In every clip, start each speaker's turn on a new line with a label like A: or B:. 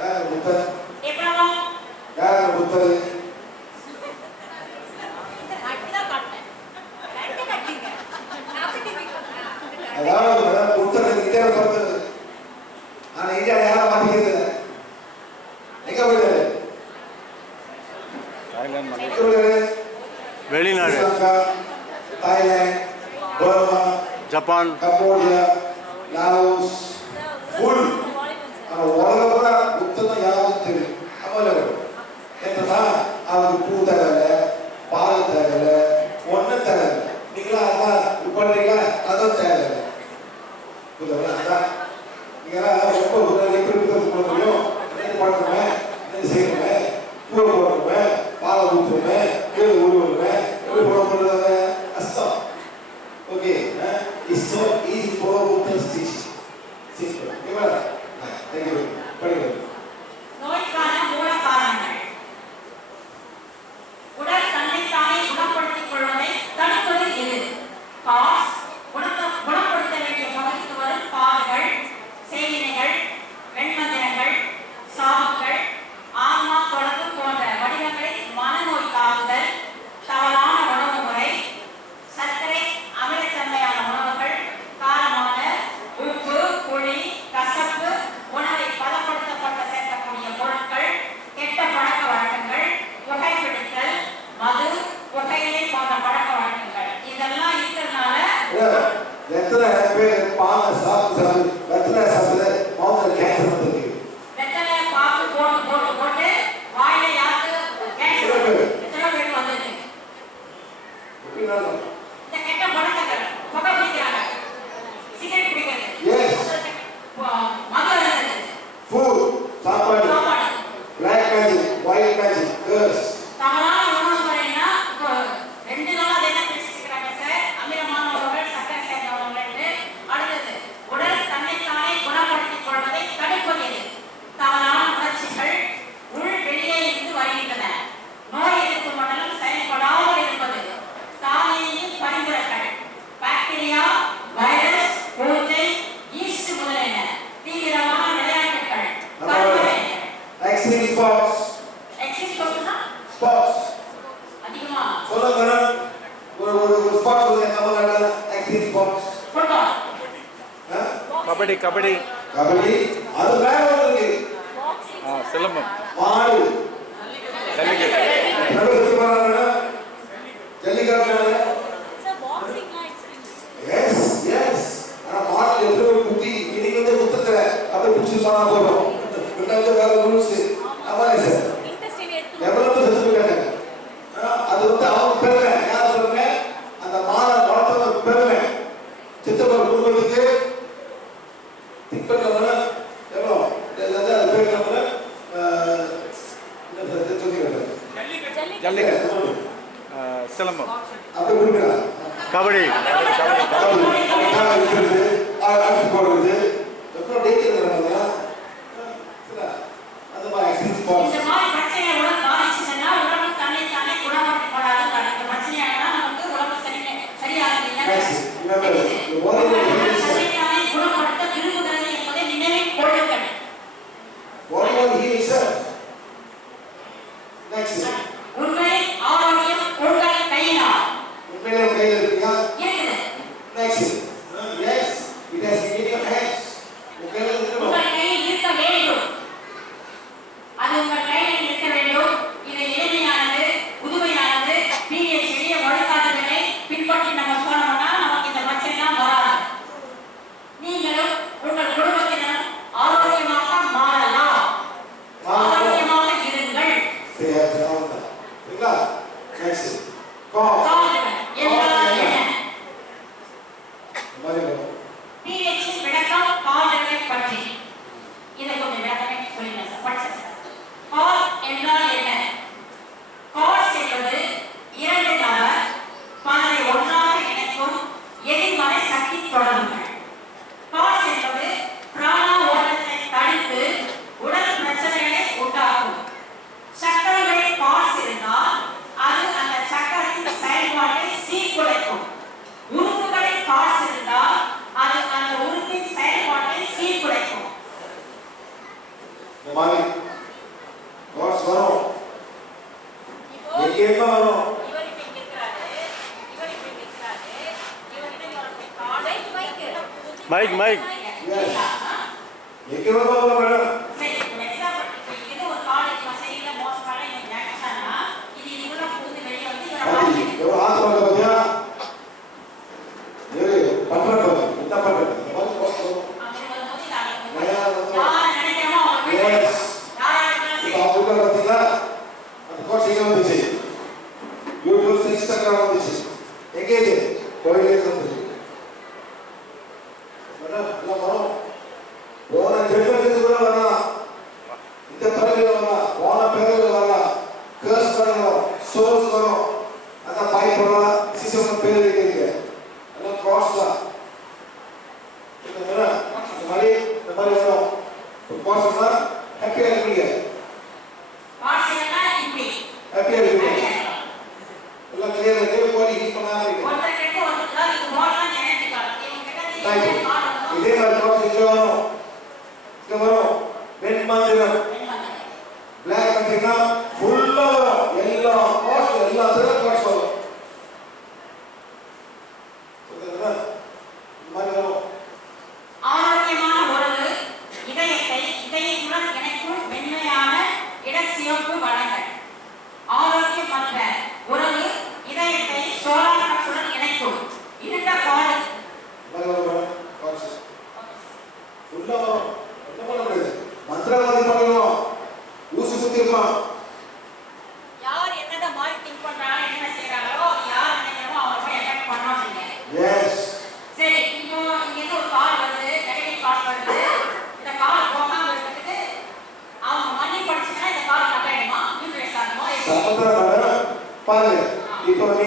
A: 哎我们 அதான்
B: சார்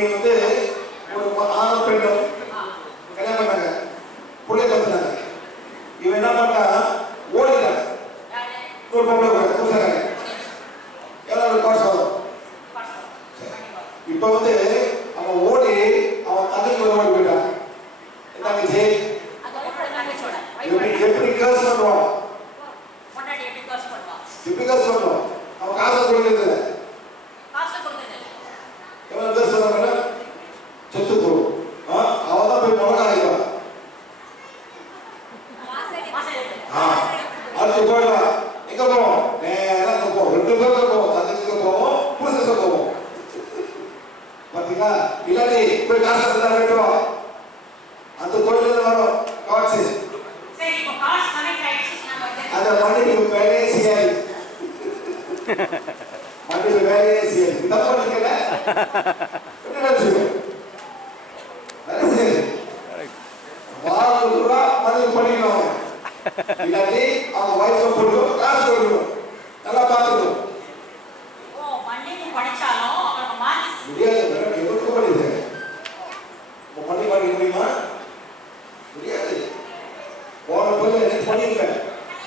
A: いうので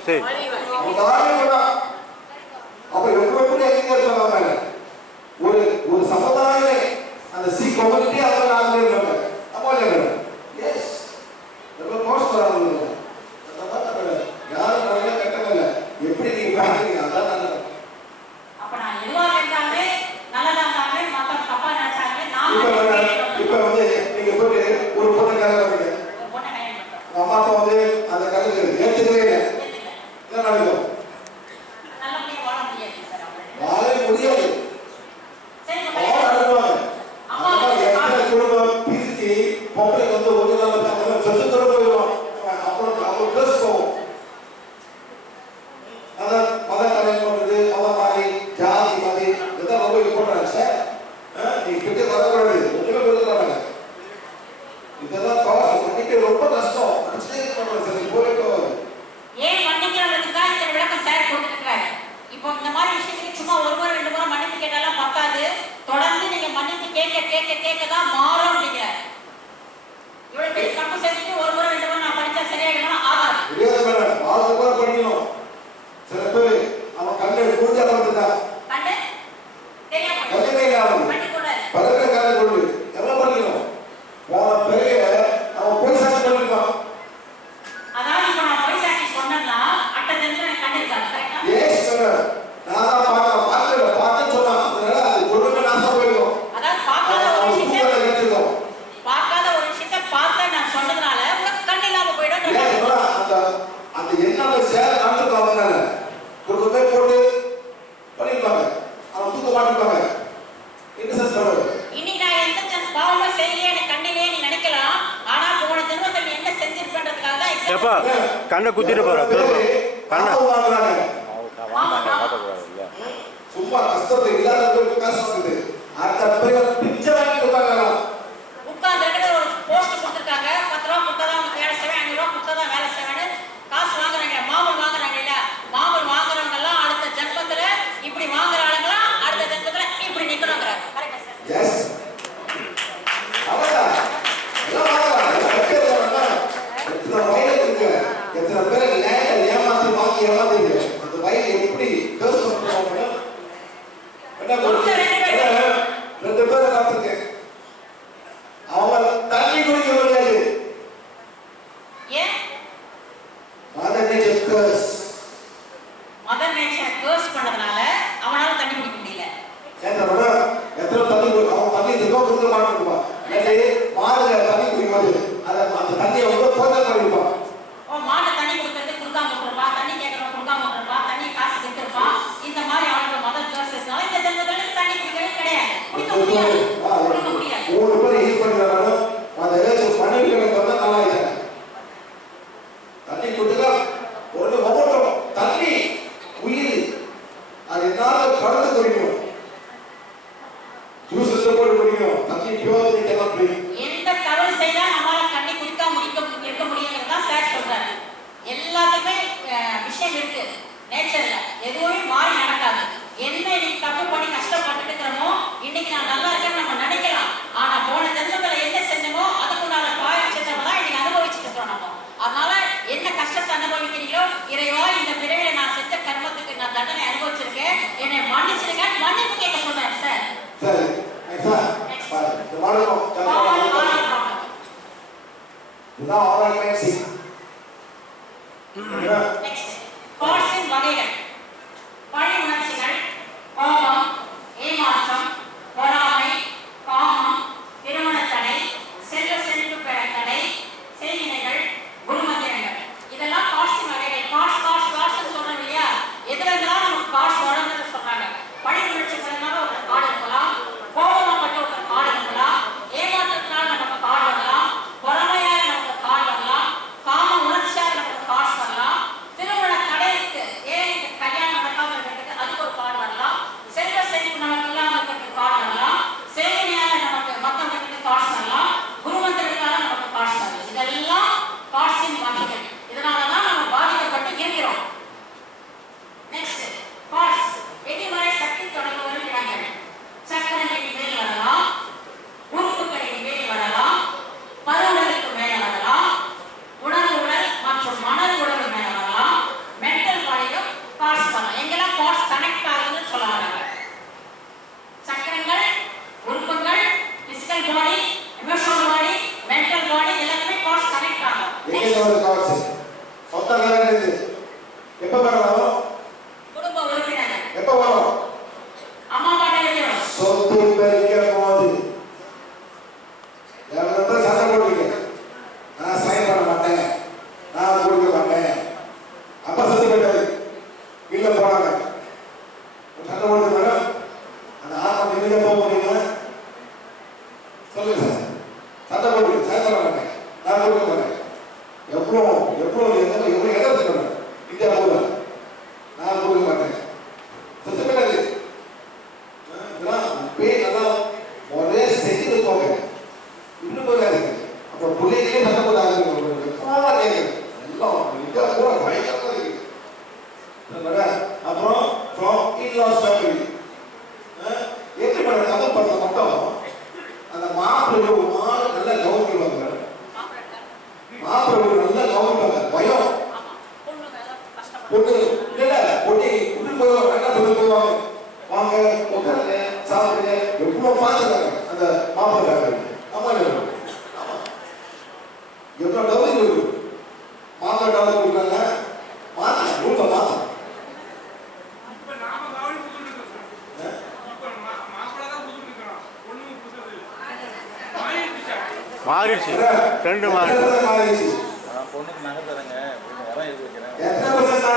A: 14. കൊണ്ട് ഓടി നടക്കാൻ ചതുത്തരം இறைவா இந்த பிறவில நான் செத்த கர்மத்துக்கு நான் தண்டனை அனுபவிச்சிருக்கேன். என்னை மன்னிச்சிருங்க. மன்னிப்பு கேட்க சொன்னேன் சார். நெக்ஸ்ட் பர்சன் வகைகள். பழி உணர்ச்சிகள்
B: பாவம் பார்த்து சொந்தக்காரங்க எப்ப வர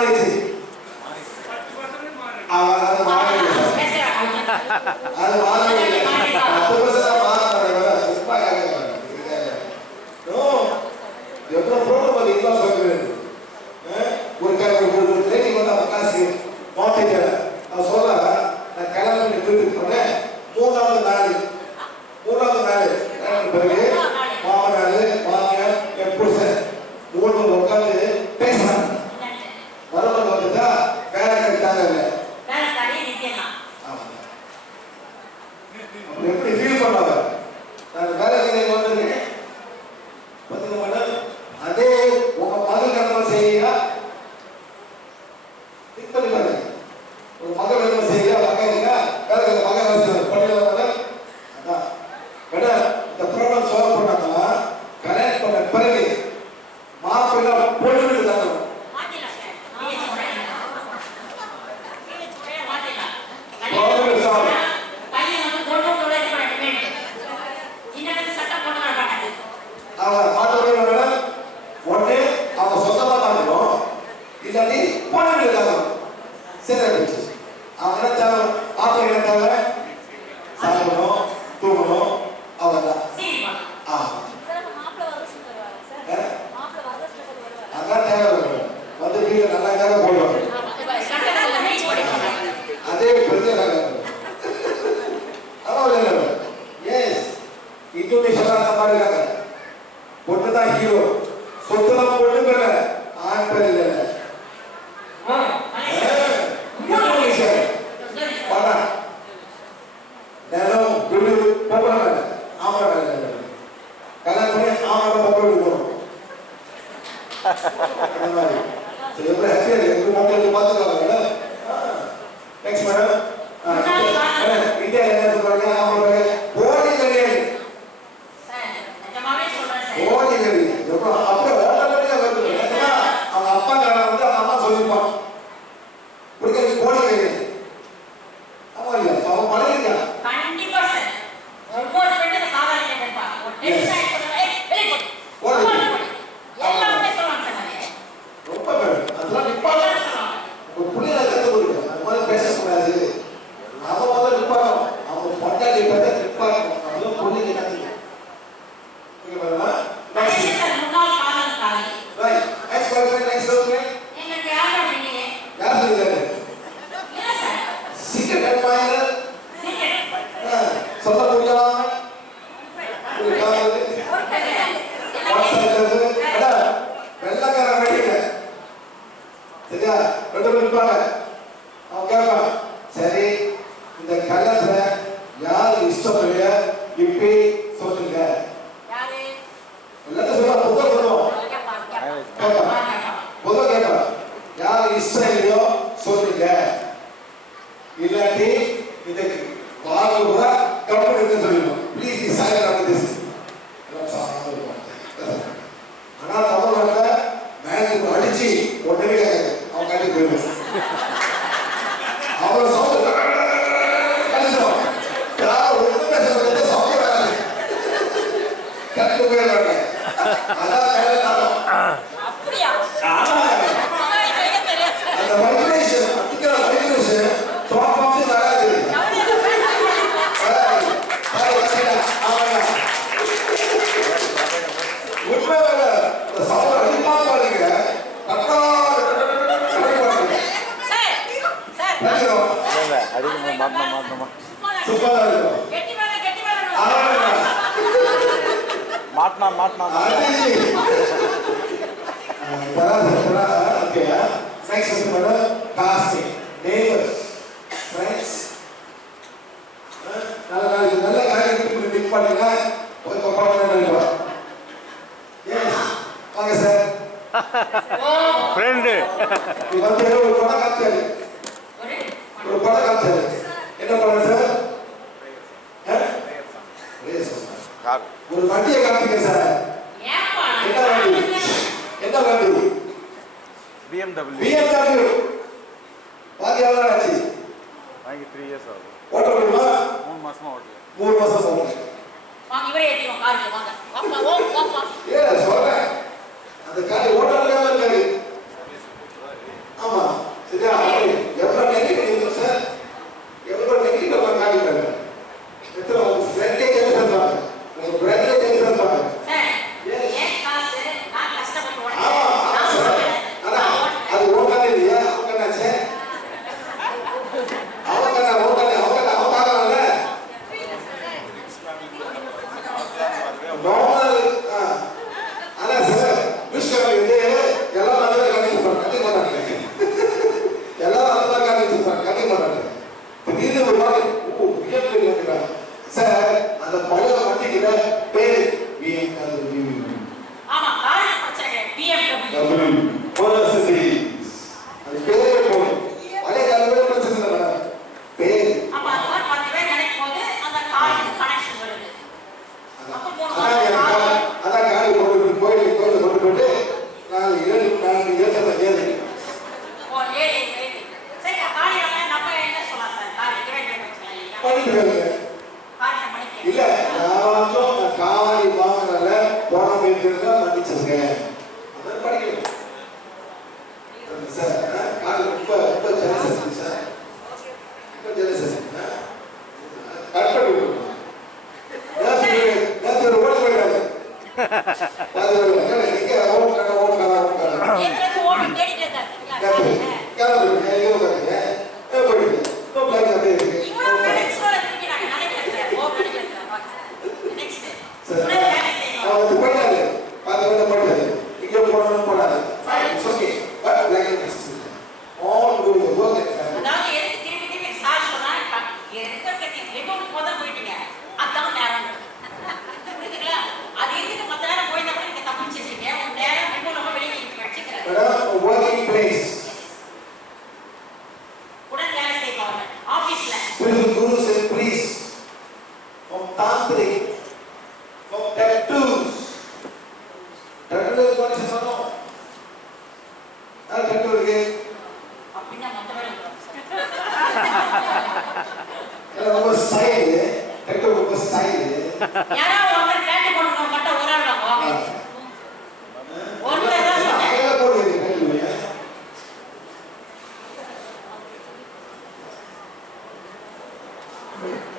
A: হয়েছে cada coisa. ரெண்டு பேரும் இருப்பாங்க அவன் சரி இந்த கல்லத்தில் யாருக்கு இஷ்டம் இப்படி on the Yeah.